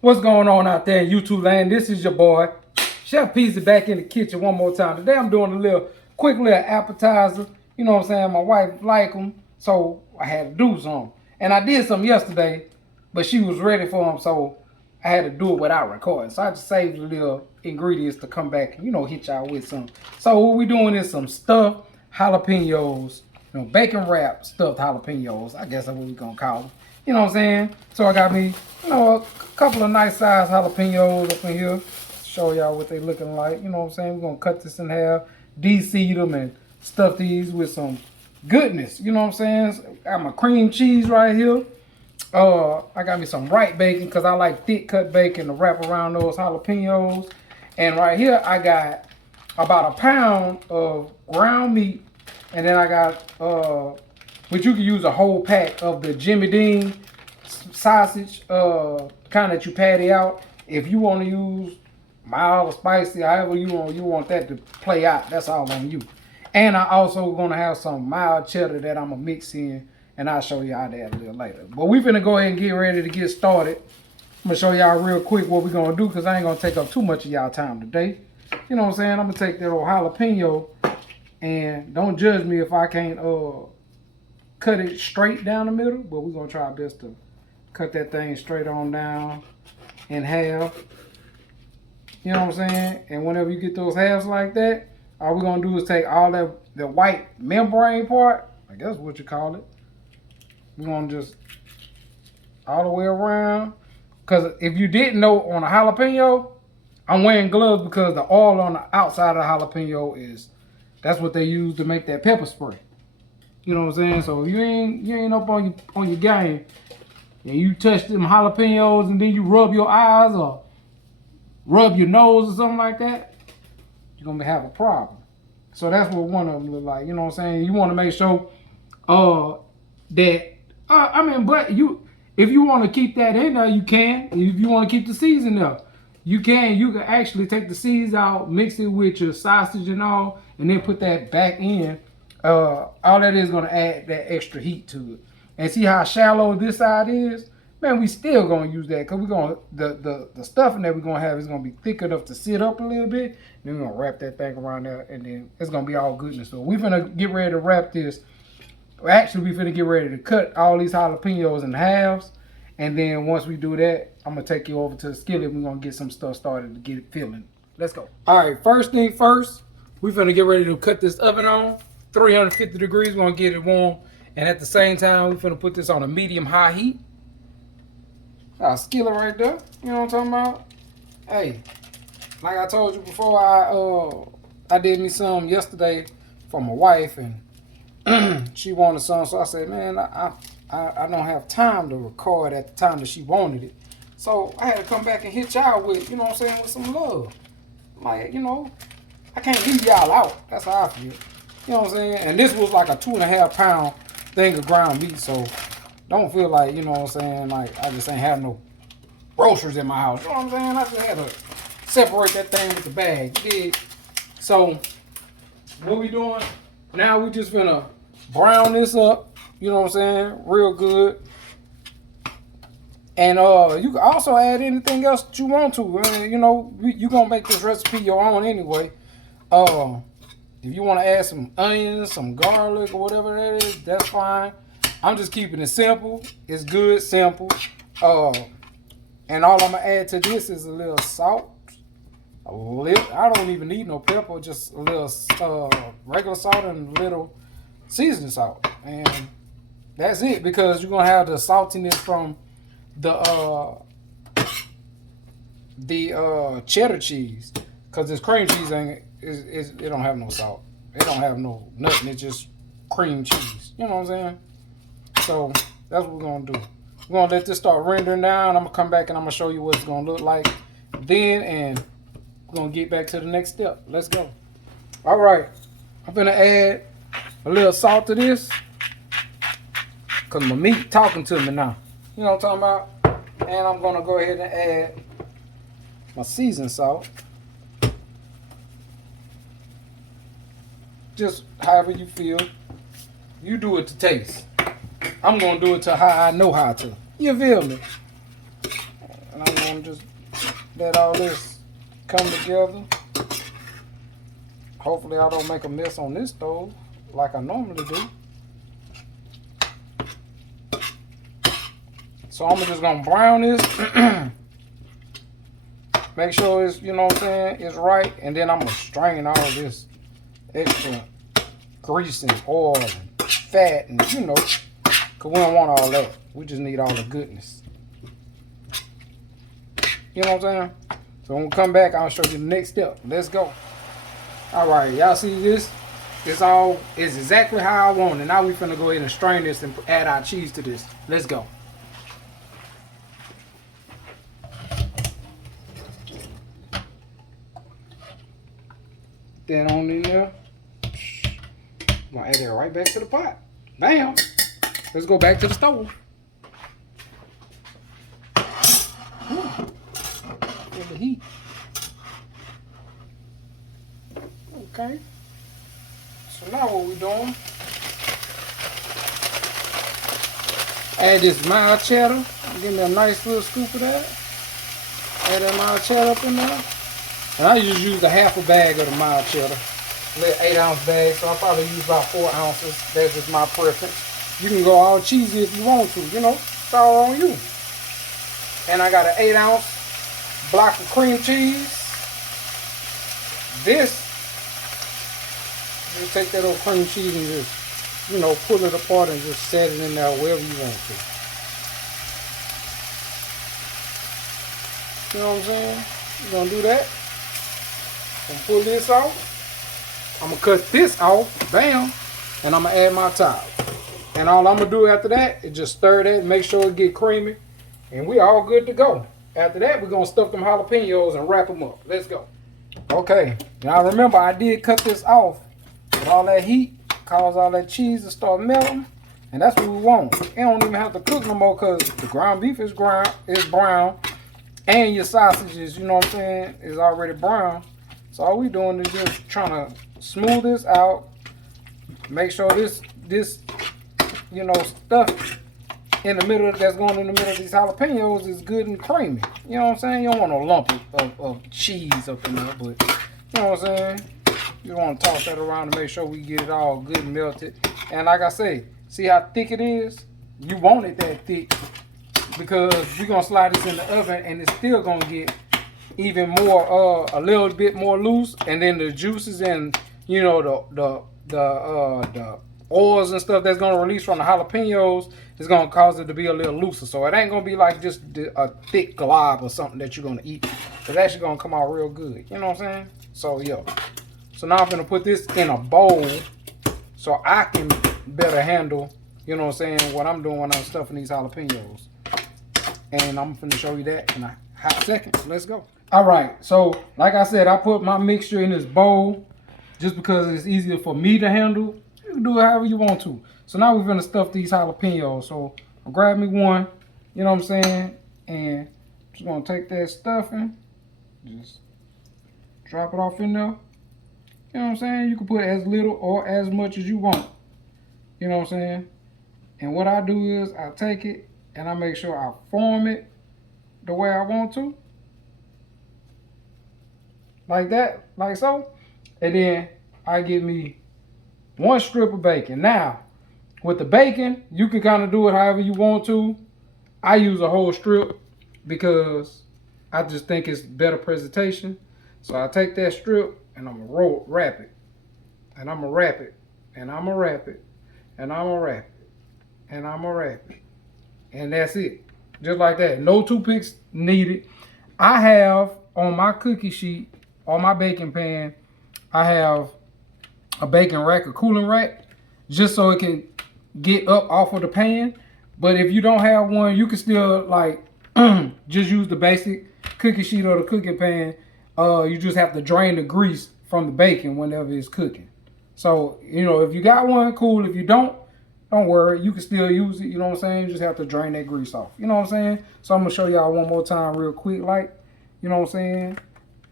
What's going on out there in YouTube land? This is your boy, Chef Peasy, back in the kitchen one more time. Today I'm doing a quick little appetizer. You know what I'm saying? My wife like them, so I had to do some. And I did some yesterday, but she was ready for them, so I had to do it without recording. So I just saved the little ingredients to come back and, hit y'all with some. So what we doing is some stuffed jalapenos, bacon wrapped stuffed jalapenos. I guess that's what we're going to call them. You know what I'm saying? So I got me, a couple of nice sized jalapenos up in here. Show y'all what they looking like. You know what I'm saying? We're going to cut this in half, de-seed them, and stuff these with some goodness. You know what I'm saying? I got my cream cheese right here. I got me some white bacon because I like thick cut bacon to wrap around those jalapenos. And right here I got about a pound of ground meat. And then I got which you can use a whole pack of the Jimmy Dean sausage, kind that you patty out. If you want to use mild or spicy, however you want that to play out, that's all on you. And I also gonna have some mild cheddar that I'm gonna mix in, and I'll show y'all that a little later. But we finna go ahead and get ready to get started. I'm gonna show y'all real quick what we're gonna do because I ain't gonna take up too much of y'all time today. You know what I'm saying? I'm gonna take that old jalapeno, and don't judge me if I can't cut it straight down the middle, but we're gonna try our best to cut that thing straight on down in half. You know what I'm saying? And whenever you get those halves like that, all we're gonna do is take all that the white membrane part, I guess what you call it. We're gonna just all the way around. Cause if you didn't know, on a jalapeno, I'm wearing gloves because the oil on the outside of the jalapeno that's what they use to make that pepper spray. You know what I'm saying? So if you ain't up on your game, and you touch them jalapenos and then you rub your eyes or rub your nose or something like that, you're gonna have a problem. So that's what one of them look like. You know what I'm saying? You want to make sure that but if you want to keep that in there, you can. If you want to keep the seeds in there, you can. You can actually take the seeds out, mix it with your sausage and all, and then put that back in. All that is gonna add that extra heat to it. And see how shallow this side is? Man, we still gonna use that because we're gonna the stuffing that we're gonna have is gonna be thick enough to sit up a little bit. Then we're gonna wrap that thing around there, and then it's gonna be all goodness. So we're gonna get ready to wrap this. Actually, we're gonna get ready to cut all these jalapenos in halves, and then once we do that, I'm gonna take you over to the skillet. We're gonna get some stuff started to get it filling. Let's go. All right, first thing first, we're gonna get ready to cut this oven on 350 degrees. We're gonna get it warm, and at the same time, we're gonna put this on a medium-high heat. Our skillet right there. You know what I'm talking about? Hey, like I told you before, I did me some yesterday for my wife, and she wanted some, so I said, man, I don't have time to record at the time that she wanted it. So I had to come back and hit y'all with, with some love. Like, I can't leave y'all out. That's how I feel. You know what I'm saying? And this was like a 2.5 pound thing of ground meat, so don't feel like, like I just ain't have no groceries in my house. You know what I'm saying? I just had to separate that thing with the bag. You did. So what we doing? Now we just gonna brown this up, you know what I'm saying? Real good. And you can also add anything else that you want to. You gonna make this recipe your own anyway. If you want to add some onions, some garlic, or whatever that is, that's fine. I'm just keeping it simple. It's good, simple. And all I'm gonna add to this is a little salt. I don't even need no pepper, just a little regular salt and a little seasoning salt. And that's it, because you're gonna have the saltiness from the cheddar cheese. Cause this cream cheese it don't have no salt. It don't have no nothing. It's just cream cheese. You know what I'm saying? So that's what we're gonna do. We're gonna let this start rendering down. I'm gonna come back and I'm gonna show you what it's gonna look like then, and we're gonna get back to the next step. Let's go. All right, I'm gonna add a little salt to this because my meat talking to me now. You know what I'm talking about? And I'm gonna go ahead and add my seasoned salt. Just however you feel. You do it to taste. I'm gonna do it to how I know how to. You feel me? And I'm gonna just let all this come together. Hopefully I don't make a mess on this stove like I normally do. So I'm just gonna brown this. Make sure it's, you know what I'm saying, it's right. And then I'm gonna strain all this extra grease and oil and fat and, you know, cause we don't want all that. We just need all the goodness. You know what I'm saying? So when we come back, I'll show you the next step. Let's go. All right, y'all see this? It's exactly how I want it. Now we finna go ahead and strain this and add our cheese to this. Let's go. That on in there. I'm gonna add it right back to the pot. Bam. Let's go back to the stove. Feel the heat. Okay. So now what we doing? Add this mild cheddar. Give me a nice little scoop of that. Add that mild cheddar up in there. And I just used a half a bag of the mild cheddar. Little 8-ounce bag, so I'll probably use about 4 ounces. That's just my preference. You can go all cheesy if you want to, you know. It's all on you. And I got an 8-ounce block of cream cheese. Just take that old cream cheese and just, you know, pull it apart and just set it in there wherever you want to. You know what I'm saying? You're gonna do that. I'm gonna pull this off. I'm gonna cut this off, bam, and I'm gonna add my top. And all I'm gonna do after that is just stir that, make sure it get creamy, and we all good to go. After that, we're gonna stuff them jalapenos and wrap them up. Let's go. Okay, now remember I did cut this off. With all that heat, cause all that cheese to start melting, and that's what we want. It don't even have to cook no more because the ground beef is brown, and your sausages, you know what I'm saying, is already brown. So all we doing is just trying to smooth this out, make sure this you know, stuff in the middle that's going in the middle of these jalapenos is good and creamy. You know what I'm saying? You don't want no lump of cheese up in there, but you know what I'm saying? You want to toss that around to make sure we get it all good and melted. And like I say, see how thick it is? You want it that thick because we're going to slide this in the oven and it's still going to get even more, a little bit more loose. And then the juices and, you know, the oils and stuff that's going to release from the jalapenos is going to cause it to be a little looser. So it ain't going to be like just a thick glob or something that you're going to eat. It's actually going to come out real good. You know what I'm saying? So, yeah. So now I'm going to put this in a bowl so I can better handle, you know what I'm saying, what I'm doing when I'm stuffing these jalapenos. And I'm going to show you that in a hot second. Let's go. All right. So like I said, I put my mixture in this bowl just because it's easier for me to handle. You can do it however you want to. So now we're going to stuff these jalapenos. So I'll grab me one, you know what I'm saying, and just going to take that stuffing, just drop it off in there. You know what I'm saying? You can put as little or as much as you want. You know what I'm saying? And what I do is I take it and I make sure I form it the way I want to. Like that, like so. And then I get me one strip of bacon. Now, with the bacon, you can kind of do it however you want to. I use a whole strip because I just think it's better presentation. So I take that strip and I'm gonna wrap it, and I'm gonna wrap it, and I'm gonna wrap it, and I'm gonna wrap it, and I'm gonna wrap it, and that's it. Just like that. No toothpicks needed. I have on my cookie sheet, on my baking pan, I have a baking rack, a cooling rack, just so it can get up off of the pan. But if you don't have one, you can still like just use the basic cookie sheet or the cooking pan. You just have to drain the grease from the bacon whenever it's cooking. So, you know, if you got one, cool. If you don't worry. You can still use it. You know what I'm saying? You just have to drain that grease off. You know what I'm saying? So I'm going to show y'all one more time real quick. Like, you know what I'm saying?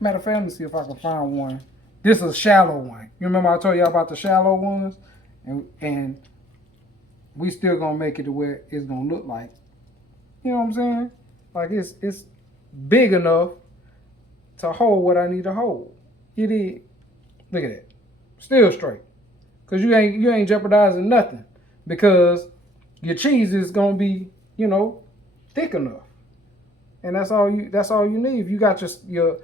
Matter of fact, let me see if I can find one. This is a shallow one. You remember I told y'all about the shallow ones? And we still going to make it to where it's going to look like. You know what I'm saying? Like it's big enough to hold what I need to hold. You did. Look at that. Still straight. Cause you ain't jeopardizing nothing. Because your cheese is gonna be, you know, thick enough. And that's all you need. If you got your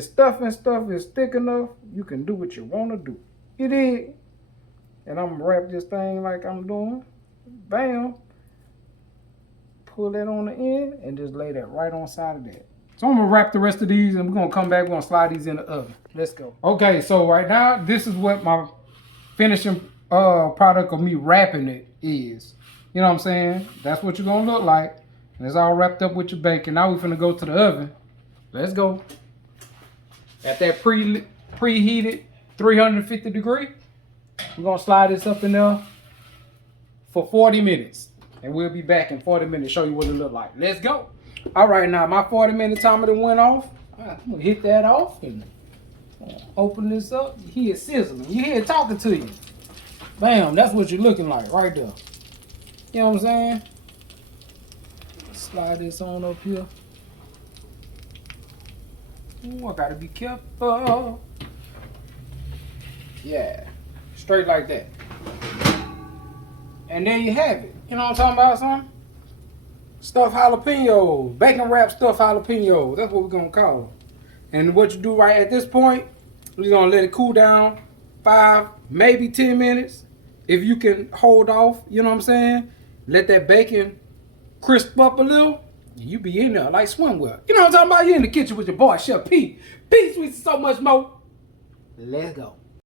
stuffing stuff is thick enough, you can do what you wanna do. You did. And I'm gonna wrap this thing like I'm doing. Bam. Pull that on the end and just lay that right on side of that. So I'm gonna wrap the rest of these and we're gonna come back, we're gonna slide these in the oven. Let's go. Okay, so right now, this is what my finishing product of me wrapping it is. You know what I'm saying? That's what you're gonna look like. And it's all wrapped up with your bacon. Now we're finna go to the oven. Let's go. At that preheated 350 degree, we're gonna slide this up in there for 40 minutes. And we'll be back in 40 minutes to show you what it look like. Let's go. All right, now my 40-minute timer went off. I'm gonna hit that off and open this up. You hear it sizzling. You hear it talking to you. Bam, that's what you're looking like right there. You know what I'm saying? Slide this on up here. Ooh, I gotta be careful. Yeah, straight like that. And there you have it. You know what I'm talking about, son? Stuffed jalapeno, bacon wrapped stuffed jalapeno. That's what we're gonna call them. And what you do right at this point, we're gonna let it cool down 5, maybe 10 minutes. If you can hold off, you know what I'm saying? Let that bacon crisp up a little. You be in there like swimwear. You know what I'm talking about? You in the kitchen with your boy, Chef P. Peace with you so much more. Let's go.